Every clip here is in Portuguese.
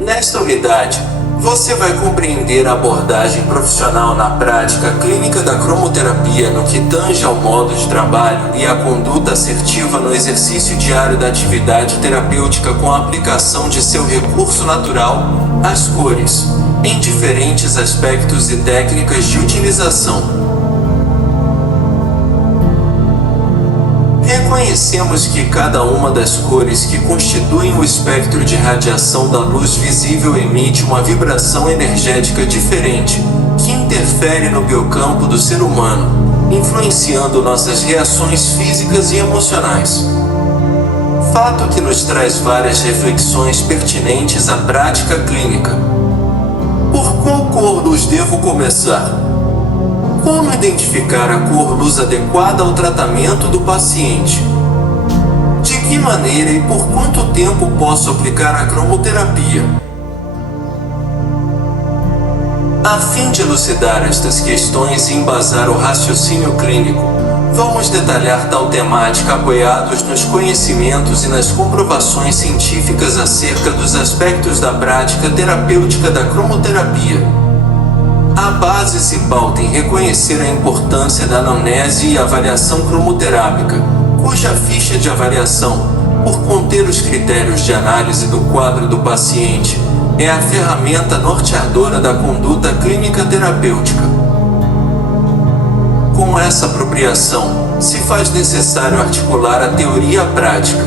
Nesta unidade, você vai compreender a abordagem profissional na prática clínica da cromoterapia no que tange ao modo de trabalho e a conduta assertiva no exercício diário da atividade terapêutica com a aplicação de seu recurso natural, as cores, em diferentes aspectos e técnicas de utilização. Reconhecemos que cada uma das cores que constituem o espectro de radiação da luz visível emite uma vibração energética diferente, que interfere no biocampo do ser humano, influenciando nossas reações físicas e emocionais. Fato que nos traz várias reflexões pertinentes à prática clínica. Por qual cor luz devo começar? Como identificar a cor-luz adequada ao tratamento do paciente? De que maneira e por quanto tempo posso aplicar a cromoterapia? A fim de elucidar estas questões e embasar o raciocínio clínico, vamos detalhar tal temática apoiados nos conhecimentos e nas comprovações científicas acerca dos aspectos da prática terapêutica da cromoterapia. A base se pauta em reconhecer a importância da anamnese e avaliação cromoterápica, cuja ficha de avaliação, por conter os critérios de análise do quadro do paciente, é a ferramenta norteadora da conduta clínica terapêutica. Com essa apropriação, se faz necessário articular a teoria e a prática.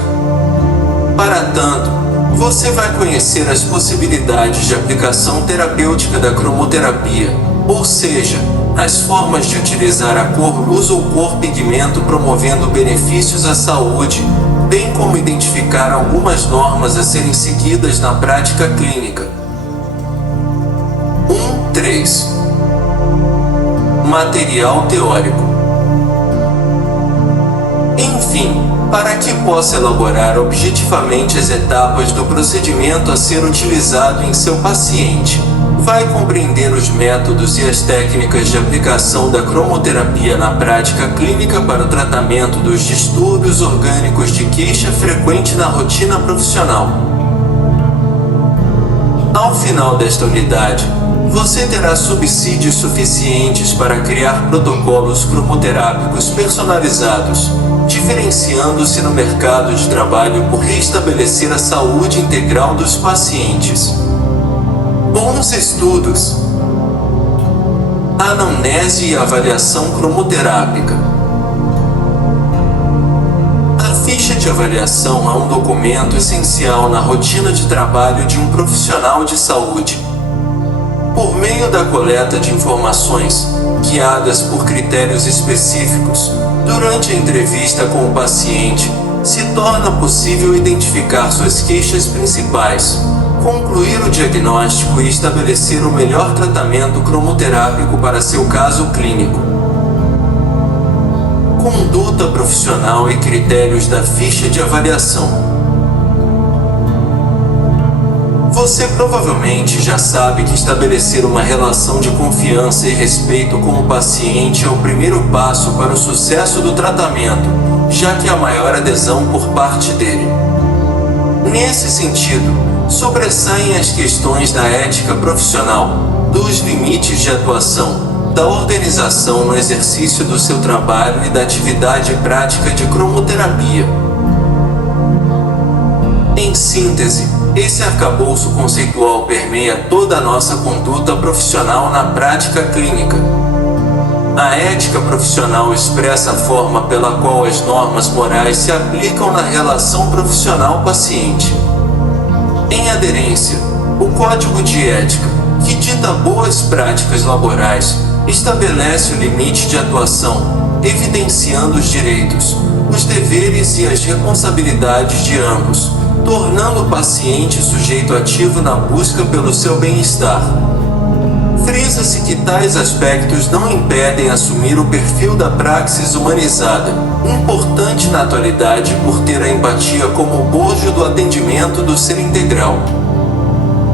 Para tanto, você vai conhecer as possibilidades de aplicação terapêutica da cromoterapia, ou seja, as formas de utilizar a cor-luz ou cor-pigmento promovendo benefícios à saúde, bem como identificar algumas normas a serem seguidas na prática clínica. 1.3 Material teórico. Enfim, para que possa elaborar objetivamente as etapas do procedimento a ser utilizado em seu paciente, vai compreender os métodos e as técnicas de aplicação da cromoterapia na prática clínica para o tratamento dos distúrbios orgânicos de queixa frequente na rotina profissional. Ao final desta unidade, você terá subsídios suficientes para criar protocolos cromoterápicos personalizados, diferenciando-se no mercado de trabalho por restabelecer a saúde integral dos pacientes. Bons estudos. Anamnese e avaliação cromoterápica. A ficha de avaliação é um documento essencial na rotina de trabalho de um profissional de saúde. Por meio da coleta de informações, guiadas por critérios específicos, durante a entrevista com o paciente, se torna possível identificar suas queixas principais, concluir o diagnóstico e estabelecer o melhor tratamento cromoterápico para seu caso clínico. Conduta profissional e critérios da ficha de avaliação. Você provavelmente já sabe que estabelecer uma relação de confiança e respeito com o paciente é o primeiro passo para o sucesso do tratamento, já que há maior adesão por parte dele. Nesse sentido, sobressaem as questões da ética profissional, dos limites de atuação, da organização no exercício do seu trabalho e da atividade prática de cromoterapia. Em síntese, esse arcabouço conceitual permeia toda a nossa conduta profissional na prática clínica. A ética profissional expressa a forma pela qual as normas morais se aplicam na relação profissional-paciente. Em aderência, o Código de Ética, que dita boas práticas laborais, estabelece o limite de atuação, evidenciando os direitos, os deveres e as responsabilidades de ambos, tornando o paciente sujeito ativo na busca pelo seu bem-estar. Frisa-se que tais aspectos não impedem assumir o perfil da praxis humanizada, importante na atualidade por ter a empatia como o bojo do atendimento do ser integral.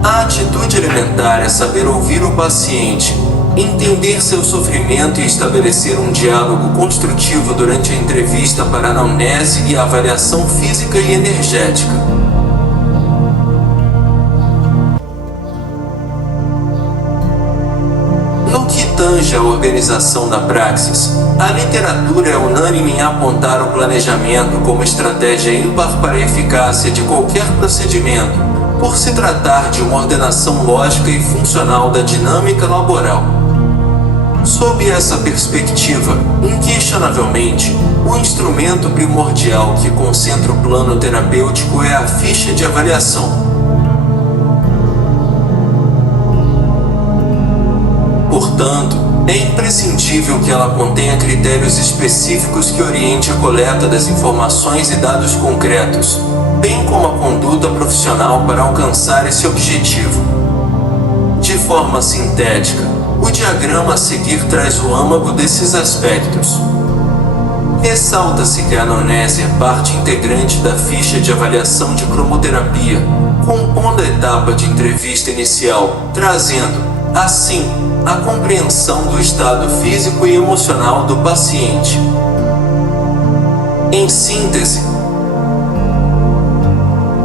A atitude elementar é saber ouvir o paciente, entender seu sofrimento e estabelecer um diálogo construtivo durante a entrevista para anamnese e avaliação física e energética. tange à organização da praxis, a literatura é unânime em apontar o planejamento como estratégia ímpar para a eficácia de qualquer procedimento, por se tratar de uma ordenação lógica e funcional da dinâmica laboral. Sob essa perspectiva, inquestionavelmente, o instrumento primordial que concentra o plano terapêutico é a ficha de avaliação. Portanto, é imprescindível que ela contenha critérios específicos que orientem a coleta das informações e dados concretos, bem como a conduta profissional para alcançar esse objetivo. De forma sintética, o diagrama a seguir traz o âmago desses aspectos. Ressalta-se que a anamnese é parte integrante da ficha de avaliação de cromoterapia, compondo a etapa de entrevista inicial, trazendo, assim, a compreensão do estado físico e emocional do paciente. Em síntese,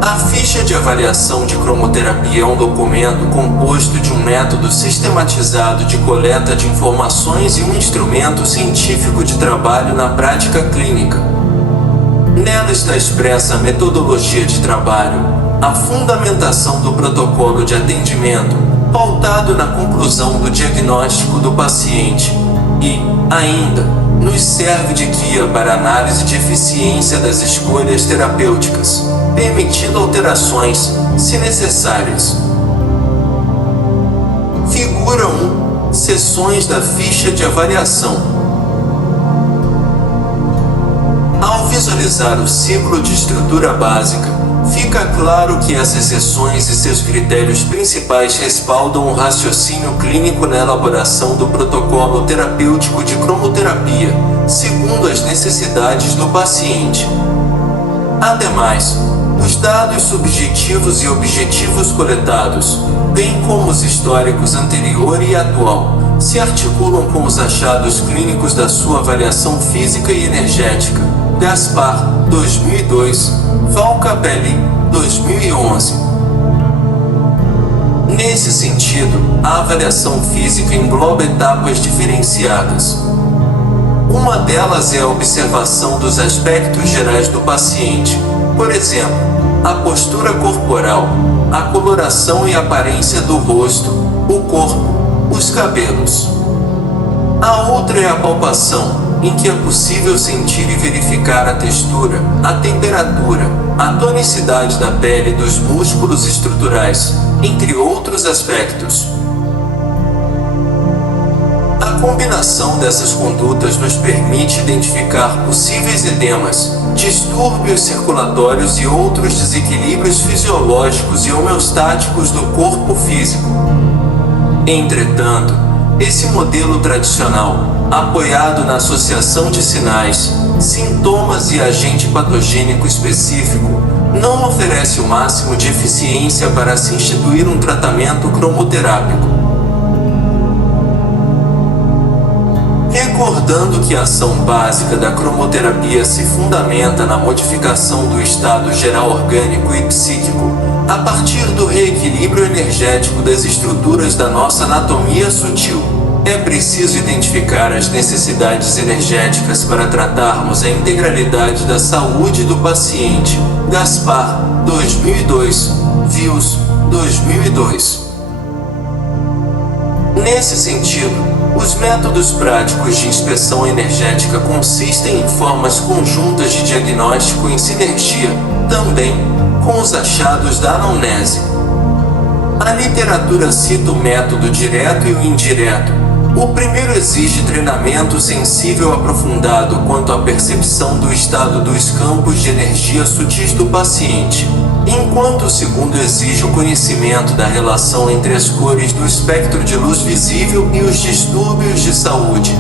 a ficha de avaliação de cromoterapia é um documento composto de um método sistematizado de coleta de informações e um instrumento científico de trabalho na prática clínica. Nela está expressa a metodologia de trabalho, a fundamentação do protocolo de atendimento, pautado na conclusão do diagnóstico do paciente, e, ainda, nos serve de guia para análise de eficiência das escolhas terapêuticas, permitindo alterações, se necessárias. Figura 1. Seções da ficha de avaliação. Ao visualizar o ciclo de estrutura básica, fica claro que essas seções e seus critérios principais respaldam o raciocínio clínico na elaboração do protocolo terapêutico de cromoterapia, segundo as necessidades do paciente. Ademais, os dados subjetivos e objetivos coletados, bem como os históricos anterior e atual, se articulam com os achados clínicos da sua avaliação física e energética. Gaspar, 2002, Valcapelli, 2011. Nesse sentido, a avaliação física engloba etapas diferenciadas. Uma delas é a observação dos aspectos gerais do paciente, por exemplo, a postura corporal, a coloração e aparência do rosto, o corpo, os cabelos. A outra é a palpação, em que é possível sentir e verificar a textura, a temperatura, a tonicidade da pele e dos músculos estruturais, entre outros aspectos. A combinação dessas condutas nos permite identificar possíveis edemas, distúrbios circulatórios e outros desequilíbrios fisiológicos e homeostáticos do corpo físico. Entretanto, esse modelo tradicional, apoiado na associação de sinais, sintomas e agente patogênico específico, não oferece o máximo de eficiência para se instituir um tratamento cromoterápico. Recordando que a ação básica da cromoterapia se fundamenta na modificação do estado geral orgânico e psíquico, a partir do reequilíbrio energético das estruturas da nossa anatomia sutil, é preciso identificar as necessidades energéticas para tratarmos a integralidade da saúde do paciente. Gaspar, 2002, Vius, 2002. Nesse sentido, os métodos práticos de inspeção energética consistem em formas conjuntas de diagnóstico em sinergia, também, com os achados da anamnese. A literatura cita o método direto e o indireto. O primeiro exige treinamento sensível aprofundado quanto à percepção do estado dos campos de energia sutis do paciente, enquanto o segundo exige o conhecimento da relação entre as cores do espectro de luz visível e os distúrbios de saúde.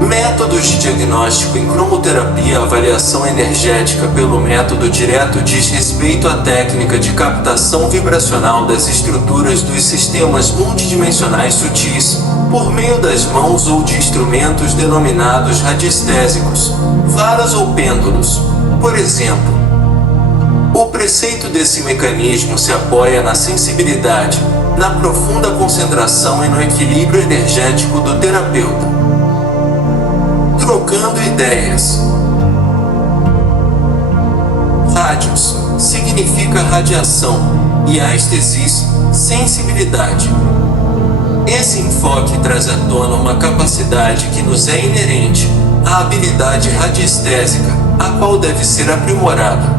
Métodos de diagnóstico em cromoterapia. A avaliação energética pelo método direto diz respeito à técnica de captação vibracional das estruturas dos sistemas multidimensionais sutis, por meio das mãos ou de instrumentos denominados radiestésicos, varas ou pêndulos, por exemplo. O preceito desse mecanismo se apoia na sensibilidade, na profunda concentração e no equilíbrio energético do terapeuta. Trocando ideias. Rádios significa radiação e anestesis, sensibilidade. Esse enfoque traz à tona uma capacidade que nos é inerente, a habilidade radiestésica, a qual deve ser aprimorada.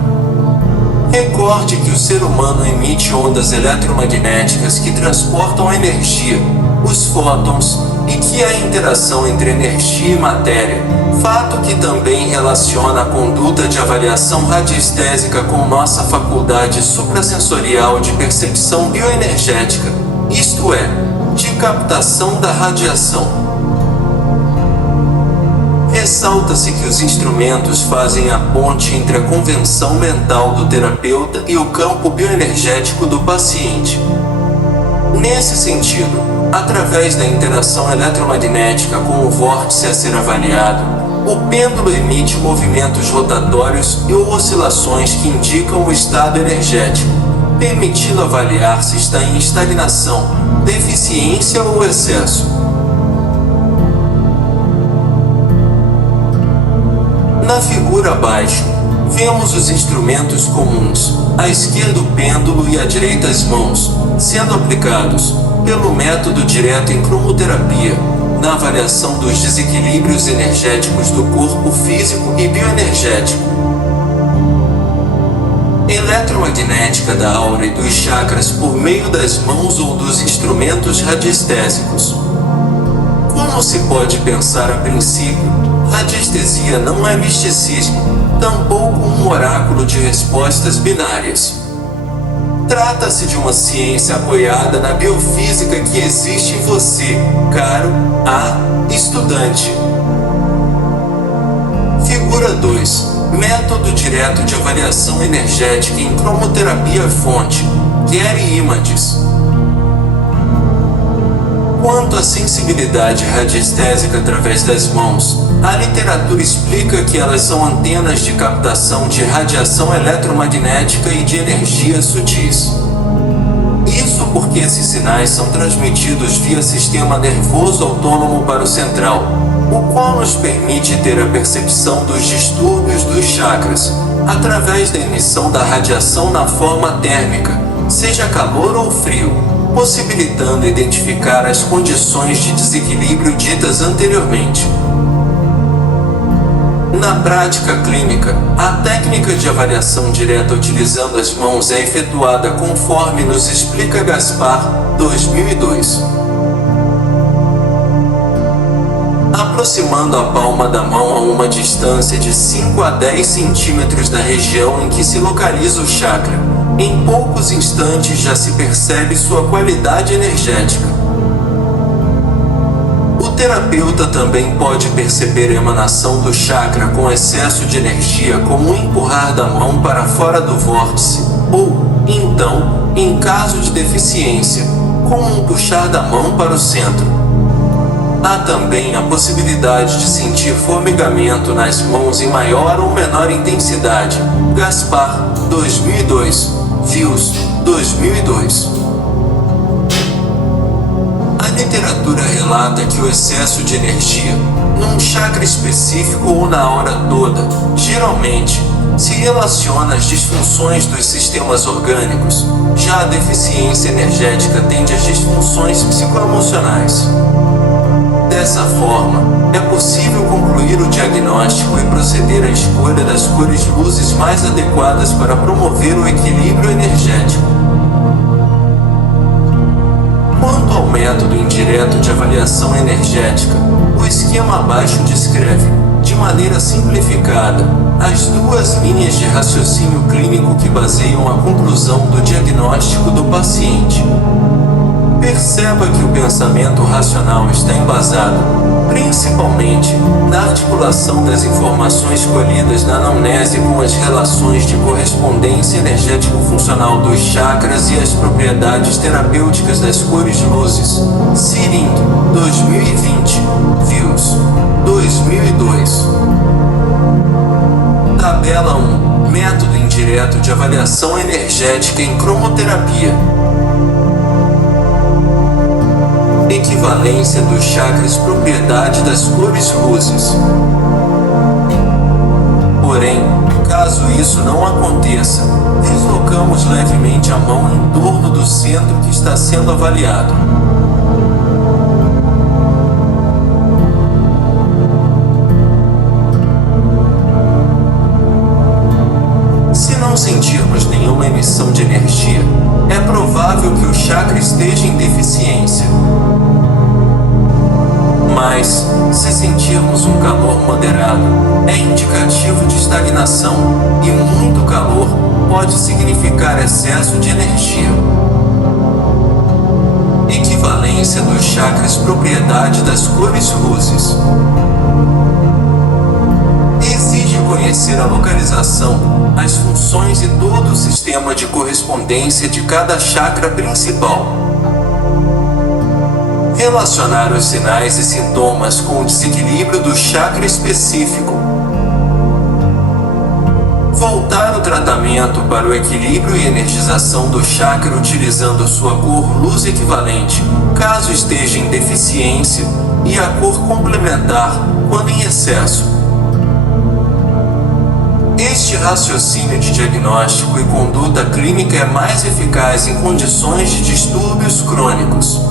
Recorde que o ser humano emite ondas eletromagnéticas que transportam a energia, os fótons, e que há interação entre energia e matéria, fato que também relaciona a conduta de avaliação radiestésica com nossa faculdade suprassensorial de percepção bioenergética, isto é, de captação da radiação. Ressalta-se que os instrumentos fazem a ponte entre a convenção mental do terapeuta e o campo bioenergético do paciente. Nesse sentido, através da interação eletromagnética com o vórtice a ser avaliado, o pêndulo emite movimentos rotatórios e oscilações que indicam o estado energético, permitindo avaliar se está em estagnação, deficiência ou excesso. Na figura abaixo, vemos os instrumentos comuns, à esquerda o pêndulo e à direita as mãos, sendo aplicados, pelo método direto em cromoterapia, na avaliação dos desequilíbrios energéticos do corpo físico e bioenergético. Eletromagnética da aura e dos chakras por meio das mãos ou dos instrumentos radiestésicos. Como se pode pensar a princípio, radiestesia não é misticismo, tampouco um oráculo de respostas binárias. Trata-se de uma ciência apoiada na biofísica que existe em você, caro estudante. Figura 2. Método direto de avaliação energética em cromoterapia fonte, Gary Images. Quanto à sensibilidade radiestésica através das mãos, a literatura explica que elas são antenas de captação de radiação eletromagnética e de energias sutis. Isso porque esses sinais são transmitidos via sistema nervoso autônomo para o central, o qual nos permite ter a percepção dos distúrbios dos chakras, através da emissão da radiação na forma térmica, seja calor ou frio, possibilitando identificar as condições de desequilíbrio ditas anteriormente. Na prática clínica, a técnica de avaliação direta utilizando as mãos é efetuada conforme nos explica Gaspar, 2002. Aproximando a palma da mão a uma distância de 5 a 10 centímetros da região em que se localiza o chakra, em poucos instantes já se percebe sua qualidade energética. O terapeuta também pode perceber a emanação do chakra com excesso de energia como um empurrar da mão para fora do vórtice, ou, então, em caso de deficiência, como um puxar da mão para o centro. Há também a possibilidade de sentir formigamento nas mãos em maior ou menor intensidade. Gaspar, 2002. Views, 2002. A literatura relata que o excesso de energia, num chakra específico ou na aura toda, geralmente, se relaciona às disfunções dos sistemas orgânicos, já a deficiência energética tende às disfunções psicoemocionais. Dessa forma, é possível concluir o diagnóstico e proceder à escolha das cores luzes mais adequadas para promover o equilíbrio energético. Quanto ao método indireto de avaliação energética, o esquema abaixo descreve, de maneira simplificada, as duas linhas de raciocínio clínico que baseiam a conclusão do diagnóstico do paciente. Perceba que o pensamento racional está embasado, principalmente, na articulação das informações colhidas na anamnese com as relações de correspondência energético-funcional dos chakras e as propriedades terapêuticas das cores luzes. Siring, 2020. Views, 2002. Tabela 1. Método indireto de avaliação energética em cromoterapia. Equivalência dos chakras, propriedade das cores luzes. Porém, caso isso não aconteça, deslocamos levemente a mão em torno do centro que está sendo avaliado. Se não sentirmos nenhuma emissão de energia, é provável que o chakra esteja em deficiência. Mas, se sentirmos um calor moderado, é indicativo de estagnação, e muito calor pode significar excesso de energia. Equivalência dos chakras, propriedade das cores luzes. Exige conhecer a localização, as funções e todo o sistema de correspondência de cada chakra principal. Relacionar os sinais e sintomas com o desequilíbrio do chakra específico. Voltar o tratamento para o equilíbrio e energização do chakra utilizando sua cor luz equivalente, caso esteja em deficiência, e a cor complementar, quando em excesso. Este raciocínio de diagnóstico e conduta clínica é mais eficaz em condições de distúrbios crônicos.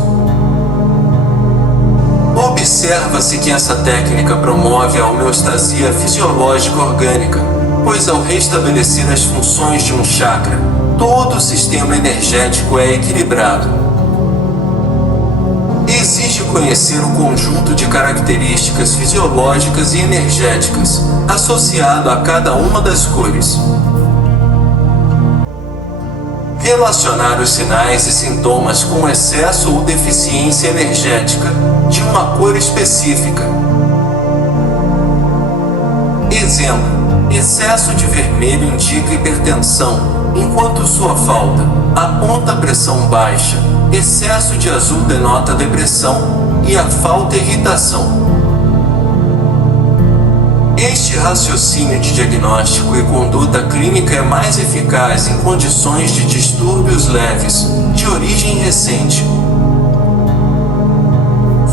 Observa-se que essa técnica promove a homeostasia fisiológica orgânica, pois ao restabelecer as funções de um chakra, todo o sistema energético é equilibrado. Exige conhecer o conjunto de características fisiológicas e energéticas, associado a cada uma das cores. Relacionar os sinais e sintomas com excesso ou deficiência energética de uma cor específica. Exemplo: excesso de vermelho indica hipertensão, enquanto sua falta aponta a pressão baixa. Excesso de azul denota depressão e a falta irritação. Este raciocínio de diagnóstico e conduta clínica é mais eficaz em condições de distúrbios leves, de origem recente.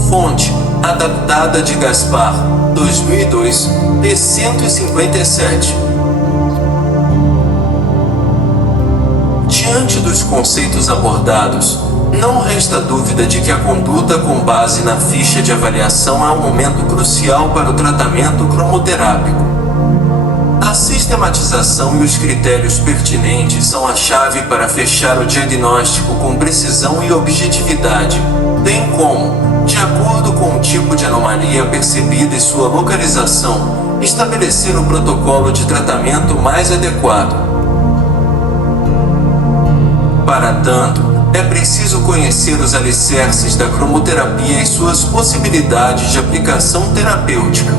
Fonte: adaptada de Gaspar, 2002, p. 157. Diante dos conceitos abordados, não resta dúvida de que a conduta com base na ficha de avaliação é um momento crucial para o tratamento cromoterápico. A sistematização e os critérios pertinentes são a chave para fechar o diagnóstico com precisão e objetividade, bem como, de acordo com o tipo de anomalia percebida e sua localização, estabelecer o protocolo de tratamento mais adequado. Para tanto, é preciso conhecer os alicerces da cromoterapia e suas possibilidades de aplicação terapêutica.